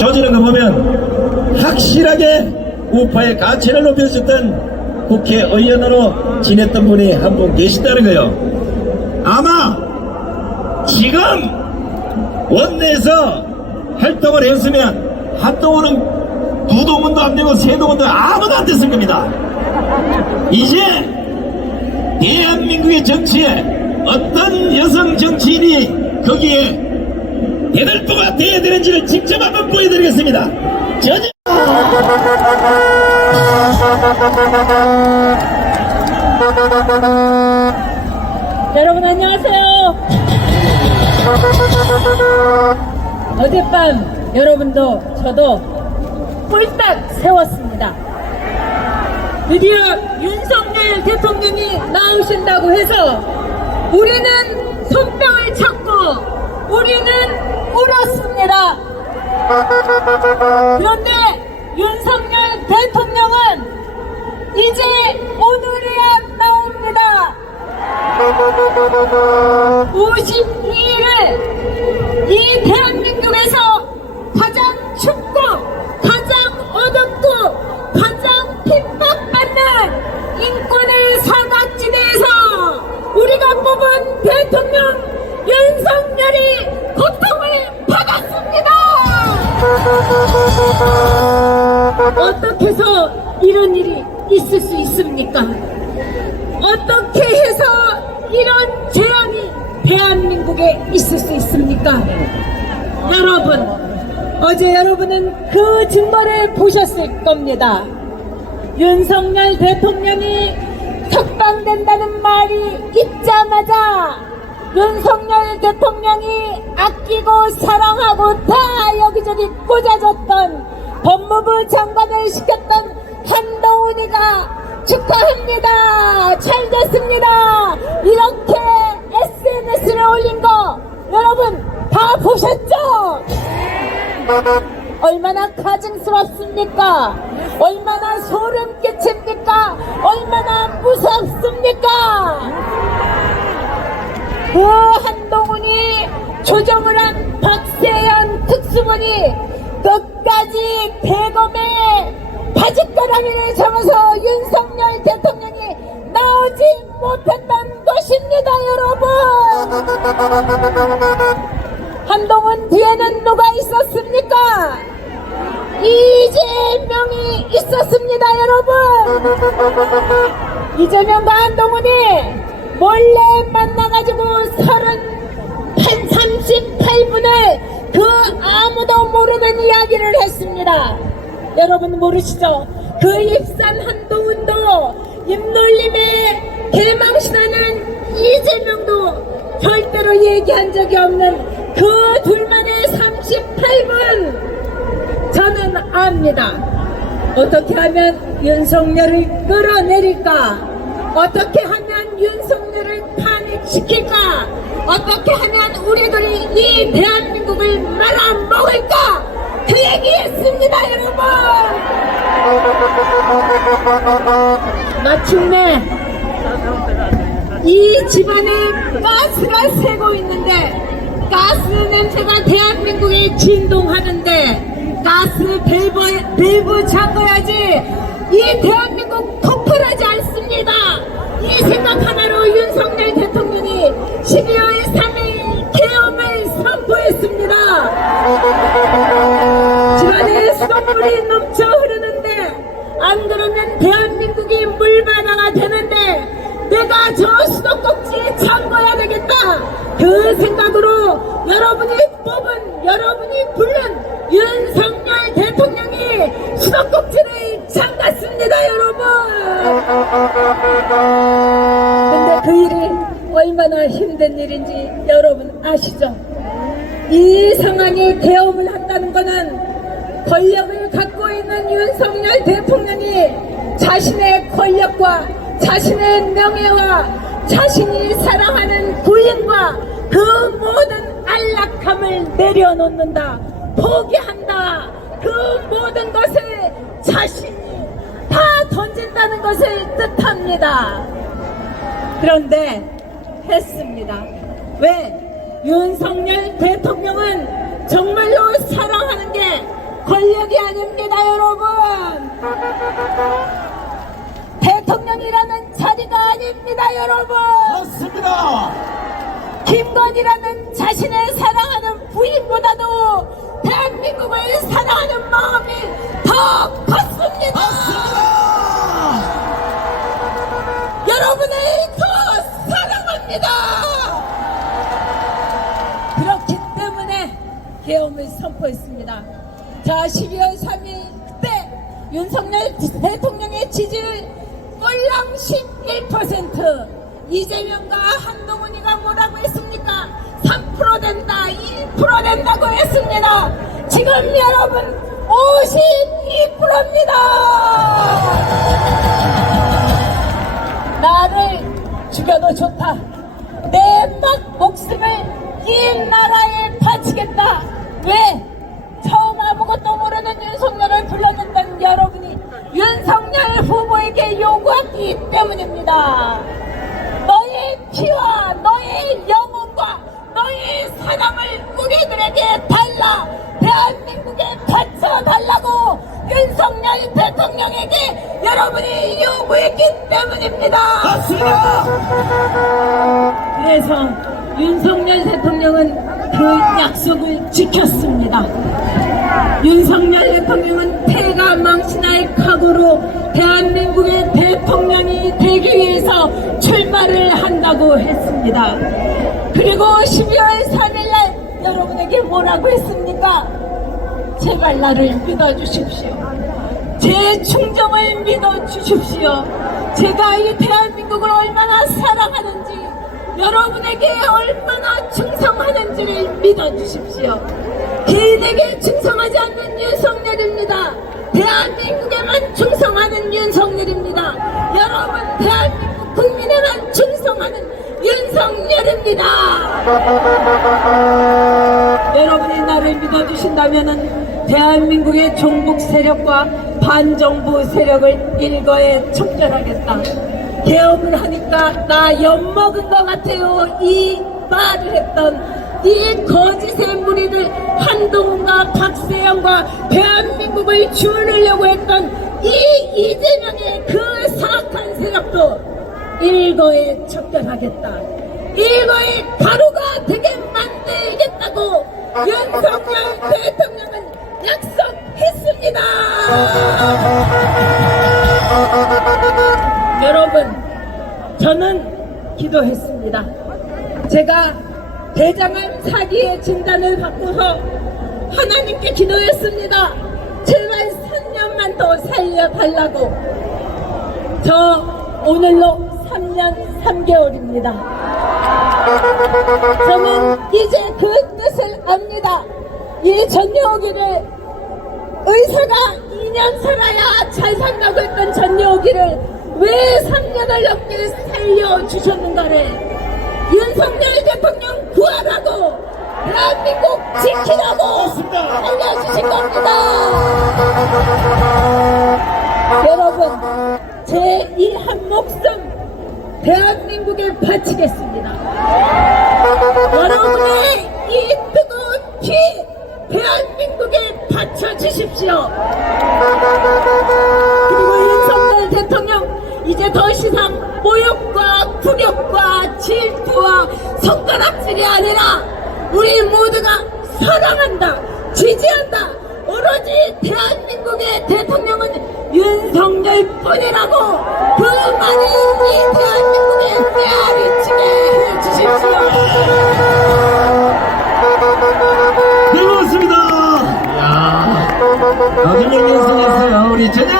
조지는 거 보면 확실하게 우파의 가치를 높여줬던 국회의원으로 지냈던 분이 한 분 계시다는 거요. 아마 지금 원내에서 활동을 했으면 한동훈은 두 동원도 안 되고 세 동원도 아무도 안 됐을 겁니다. 이제 대한민국의 정치에 어떤 여성 정치인이 거기에 대들보가 돼야 되는지를 직접 한번 보여드리겠습니다. 여러분 안녕하세요. 어젯밤 여러분도 저도 꼴딱 세웠습니다. 드디어 윤석열 대통령이 나오신다고 해서 우리는 손뼉을 찾고 우리는 울었습니다. 그런데 윤석열 대통령은 이제 오늘이야 나옵니다. 52일을 이 대한민국에서 가장 춥고 가장 어둡고 가장 핍박받는 인권의 사각지대에서 우리가 뽑은 대통령 윤석열이 고통을 받았습니다. 어떻게 해서 이런 일이 있을 수 있습니까? 어떻게 해서 이런 재앙이 대한민국에 있을 수 있습니까? 여러분, 어제 여러분은 그 증거를 보셨을 겁니다. 윤석열 대통령이 석방된다는 말이 있자마자 윤석열 대통령이 아끼고 사랑하고 다 여기저기 꽂아줬던 법무부 장관을 시켰던 한동훈이가 축하합니다. 잘 됐습니다. 이렇게 SNS에 올린 거 여러분 다 보셨죠? 얼마나 가증스럽습니까? 얼마나 소름 끼칩니까? 얼마나 무섭습니까? 그 한동훈이 조정을 한 박세현 특수본이 끝까지 대검에 바짓가랑이를 잡아서 윤석열 대통령이 나오지 못했던 것입니다, 여러분. 한동훈 뒤에는 누가 있었습니까? 이재명이 있었습니다, 여러분. 이재명과 한동훈이 몰래 만나가지고 38분을 그 아무도 모르는 이야기를 했습니다. 여러분 모르시죠? 그 입산 한동훈도 입놀림에 개망신하는 이재명도 절대로 얘기한 적이 없는 그 둘만의 38분 저는 압니다. 어떻게 하면 윤석열을 끌어내릴까? 어떻게 하면 윤석열을 탄핵시킬까? 어떻게 하면 우리들이 이 대한민국을 말아먹을까? 그 얘기했습니다, 여러분. 마침내 이 집안에 가스가 새고 있는데 가스 냄새가 대한민국에 진동하는데 가스 밸브 잠궈야지 이 대한민국 폭발하지 않습니다. 이 생각 하나로 윤석열 대통령이 12월 3일 계엄을 선포했습니다. 집안에 수돗물이 넘쳐 흐르는데 안 그러면 대한민국이 물바다가 되는데 내가 저 수도꼭지에 잠궈야 되겠다. 그 생각으로 여러분이 뽑은 여러분이 부른 윤석열 대통령이 수도꼭지를 잠갔습니다, 여러분. 근데 그 일이 얼마나 힘든 일인지 여러분 아시죠? 이 상황에 계엄을 한다는 것은 권력을 갖고 있는 윤석열 대통령이 자신의 권력과 자신의 명예와 자신이 사랑하는 부인과 그 모든 안락함을 내려놓는다, 포기한다, 그 모든 것을 자신이 다 던진다는 것을 뜻합니다. 그런데 했습니다. 왜? 윤석열 대통령은 정말로 사랑하는 게 권력이 아닙니다, 여러분. 대통령이라는 자리가 아닙니다, 여러분. 맞습니다. 김건희라는 자신을 사랑하는 부인보다도 대한민국을 사랑하는 마음이 더 컸습니다. 맞습니다. 여러분을 더 사랑합니다. 그렇기 때문에 계엄을 선포했습니다. 자, 12월 3일 그때 윤석열 대통령의 지지율 꼴랑 11%, 이재명과 한동훈이가 뭐라고 했습니까? 3% 된다, 1% 된다고 했습니다. 지금 여러분 52%입니다. 나를 죽여도 좋다. 내 목숨을 이 나라에 바치겠다. 왜? 처음 아무것도 모르는 윤석열을 불렀는다는 여러분이 윤석열 후보에게 요구했기 때문입니다. 너의 피와 너의 영혼과 너의 사랑을 우리들에게 달라, 대한민국에 바쳐달라고 윤석열 대통령에게 여러분이 요구했기 때문입니다. 맞습니다. 그래서 윤석열 대통령은 그 약속을 지켰습니다. 윤석열 대통령은 패가 망신할 각오로 대한민국의 대통령이 되기 위해서 출마를 한다고 했습니다. 그리고 12월 3일날 여러분에게 뭐라고 했습니까? 제발 나를 믿어주십시오. 제 충정을 믿어주십시오. 제가 이 대한민국을 얼마나 사랑하는지, 여러분에게 얼마나 충성하는지를 믿어주십시오. 개인에게 충성하지 않는 윤석열입니다. 대한민국에만 충성하는 윤석열입니다. 여러분, 대한민국 국민에만 충성하는 윤석열입니다. 여러분이 나를 믿어주신다면 대한민국의 종북 세력과 반정부 세력을 일거에 척결하겠다. 계엄을 하니까 나 엿먹은 것 같아요. 이 말을 했던 이 거짓의 무리들, 한동훈과 박세영과 대한민국을 주르려고 했던 이 이재명의 그 사악한 세력도 일거에 척결하겠다. 일거에 가루가 되게 만들겠다고 윤석열 대통령은 약속했습니다. 여러분, 저는 기도했습니다. 제가 대장암 사기의 진단을 받고서 하나님께 기도했습니다. 제발 3년만 더 살려달라고. 저 오늘로 3년 3개월입니다. 저는 이제 그 뜻을 압니다. 이 전여기를 의사가 2년 살아야 잘 산다고 했던 전여기를 왜 3년을 넘게 살려주셨는가를 윤석열 대통령 구하라고, 대한민국 지키라고 알려주신 겁니다. 여러분, 제 이 한 목숨 대한민국에 바치겠습니다. 여러분의 이 뜨거운 피 대한민국에 바쳐주십시오. 그리고 윤석열 대통령, 이제 더 이상 모욕과 굴욕과 질투와 손가락질이 아니라 우리 모두가 사랑한다, 지지한다. 오로지 대한민국의 대통령은 윤석열 뿐이라고 그 많은 이 대한민국에 메아리치게 해주십시오. 네, 고맙습니다. 이야, 김영현 선생님, 우리 전혀